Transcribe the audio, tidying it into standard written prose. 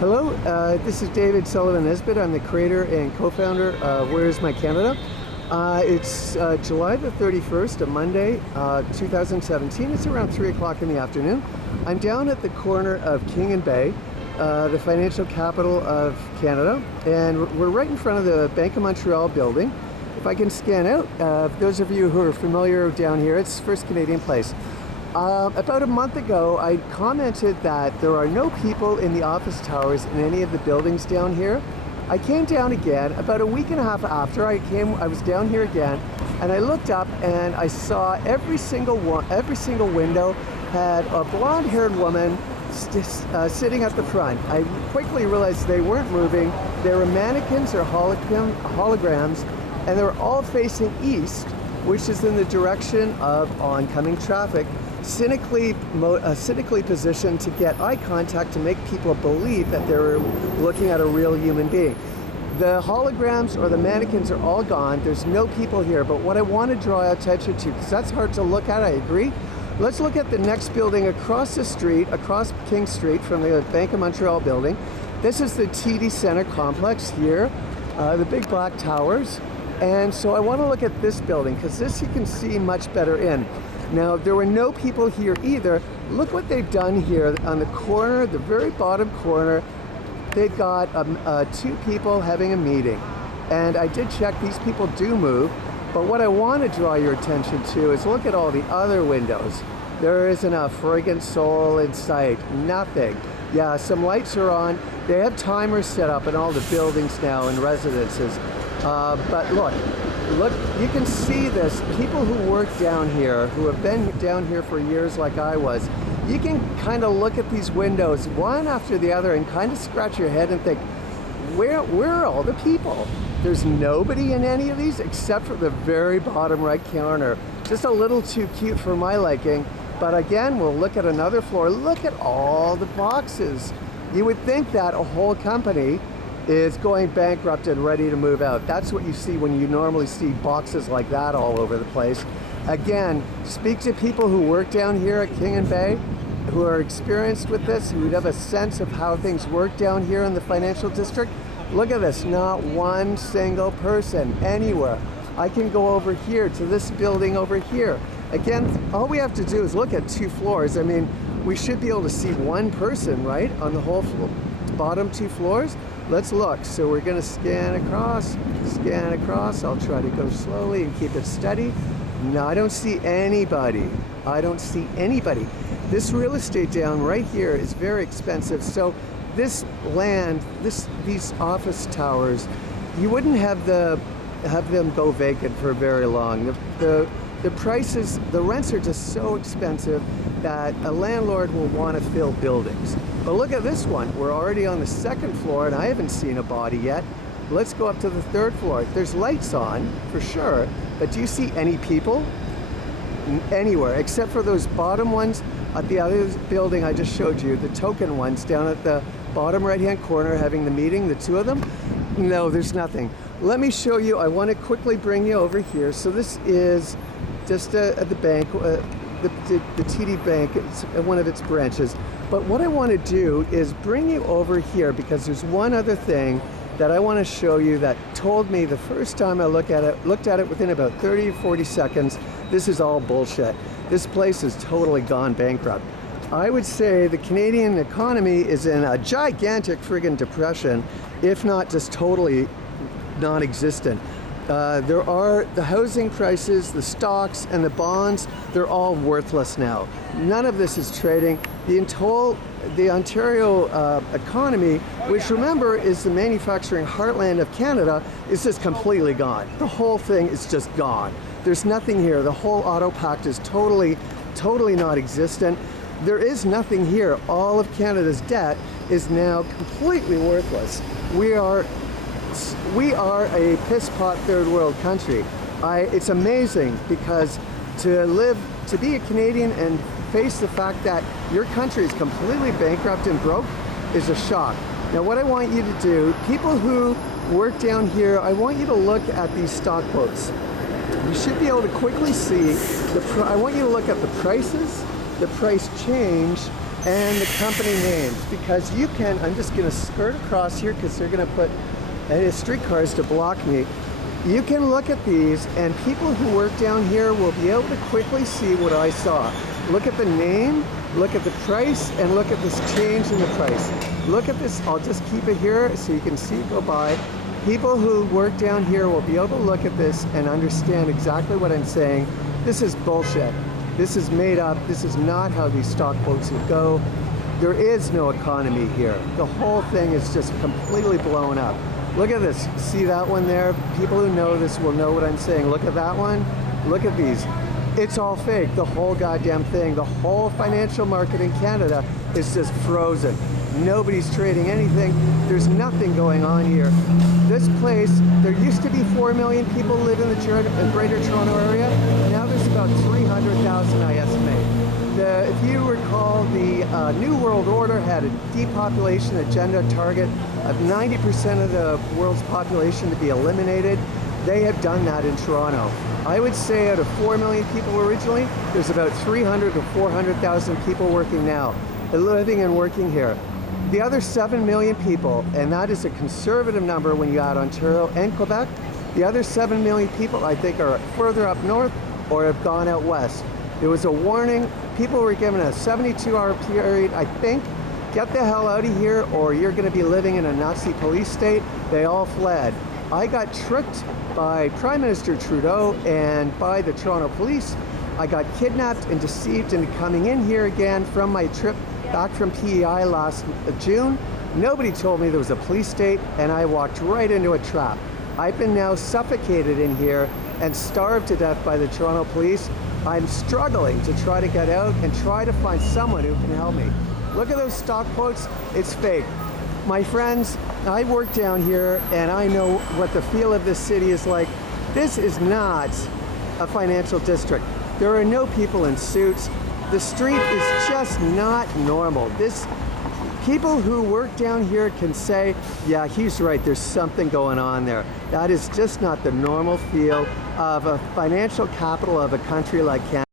Hello, this is David Sullivan Nesbitt. I'm the creator and co-founder of Where's My Canada. It's July the 31st, a Monday, 2017. It's around 3 o'clock in the afternoon. I'm down at the corner of King and Bay, the financial capital of Canada, and we're right in front of the Bank of Montreal building. If I can scan out, those of you who are familiar down here, it's First Canadian Place. About a month ago, I commented that there are no people in the office towers in any of the buildings down here. I came down again about a week and a half after I was down here again, and I looked up and I saw every single window had a blonde-haired woman sitting at the front. I quickly realized they weren't moving. They were mannequins or holograms, and they were all facing east, which is in the direction of oncoming traffic, cynically positioned to get eye contact to make people believe that they're looking at a real human being. The holograms or the mannequins are all gone. There's no people here, but what I want to draw attention to, because that's hard to look at, I agree. Let's look at the next building across the street, across King Street from the Bank of Montreal building. This is the TD Centre complex here, the big black towers. And so I want to look at this building because this you can see much better in. Now, there were no people here either. Look what they've done here on the corner, the very bottom corner. They've got two people having a meeting. And I did check, these people do move. But what I want to draw your attention to is look at all the other windows. There isn't a friggin' soul in sight, nothing. Yeah, some lights are on. They have timers set up in all the buildings now and residences. But look, you can see this. People who work down here, who have been down here for years like I was, you can kind of look at these windows one after the other and kind of scratch your head and think, where are all the people? There's nobody in any of these except for the very bottom right corner. Just a little too cute for my liking. But again, we'll look at another floor. Look at all the boxes. You would think that a whole company is going bankrupt and ready to move out. That's what you see when you normally see boxes like that all over the place. Again, speak to people who work down here at King and Bay, who are experienced with this, who have a sense of how things work down here in the financial district. Look at this, not one single person anywhere. I can go over here to this building over here. Again, all we have to do is look at two floors. I mean, we should be able to see one person, right, on the whole bottom two floors. Let's look. So we're going to scan across. I'll try to go slowly and keep it steady. No, I don't see anybody. This real estate down right here is very expensive. So this land, these office towers, you wouldn't have them go vacant for very long. The prices, the rents are just so expensive that a landlord will want to fill buildings. But look at this one. We're already on the second floor and I haven't seen a body yet. Let's go up to the third floor. There's lights on for sure, but do you see any people? Anywhere, except for those bottom ones at the other building I just showed you, the token ones down at the bottom right-hand corner having the meeting, the two of them. No, there's nothing. Let me show you. I want to quickly bring you over here. So this is just at the bank, the TD Bank, it's one of its branches. But what I want to do is bring you over here because there's one other thing that I want to show you that told me the first time I looked at it within about 30 or 40 seconds, this is all bullshit. This place is totally gone bankrupt. I would say the Canadian economy is in a gigantic friggin' depression, if not just totally non-existent. There are the housing prices, the stocks, and the bonds, they're all worthless now. None of this is trading. The Ontario economy, which remember is the manufacturing heartland of Canada, is just completely gone. The whole thing is just gone. There's nothing here. The whole auto pact is totally not existent. There is nothing here. All of Canada's debt is now completely worthless. We are a piss-pot third world country. It's amazing because to be a Canadian and face the fact that your country is completely bankrupt and broke is a shock. Now what I want you to do, people who work down here, I want you to look at these stock quotes. You should be able to quickly see, I want you to look at the prices, the price change, and the company names, because you can, I'm just going to skirt across here because they're going to put streetcars to block me. You can look at these, and people who work down here will be able to quickly see what I saw. Look at the name, look at the price, and look at this change in the price. Look at this, I'll just keep it here so you can see it go by. People who work down here will be able to look at this and understand exactly what I'm saying. This is bullshit. This is made up. This is not how these stock quotes would go. There is no economy here. The whole thing is just completely blown up. Look at this. See that one there? People who know this will know what I'm saying. Look at that one. Look at these. It's all fake. The whole goddamn thing. The whole financial market in Canada is just frozen. Nobody's trading anything. There's nothing going on here. This place, there used to be 4 million people live in the Greater Toronto area. Now there's about 300,000, I estimate. If you recall, the New World Order had a depopulation agenda target of 90% of the world's population to be eliminated. They have done that in Toronto. I would say out of 4 million people originally, there's about 300 to 400,000 people working now, living and working here. The other 7 million people, and that is a conservative number when you add Ontario and Quebec, the other 7 million people I think are further up north or have gone out west. There was a warning. People were given a 72-hour period, I think. Get the hell out of here or you're going to be living in a Nazi police state. They all fled. I got tricked by Prime Minister Trudeau and by the Toronto police. I got kidnapped and deceived into coming in here again from my trip back from PEI last June. Nobody told me there was a police state, and I walked right into a trap. I've been now suffocated in here and starved to death by the Toronto police. I'm struggling to try to get out and try to find someone who can help me. Look at those stock quotes. It's fake. My friends, I work down here and I know what the feel of this city is like. This is not a financial district. There are no people in suits. The street is just not normal. People who work down here can say, yeah, he's right, there's something going on there. That is just not the normal feel of a financial capital of a country like Canada.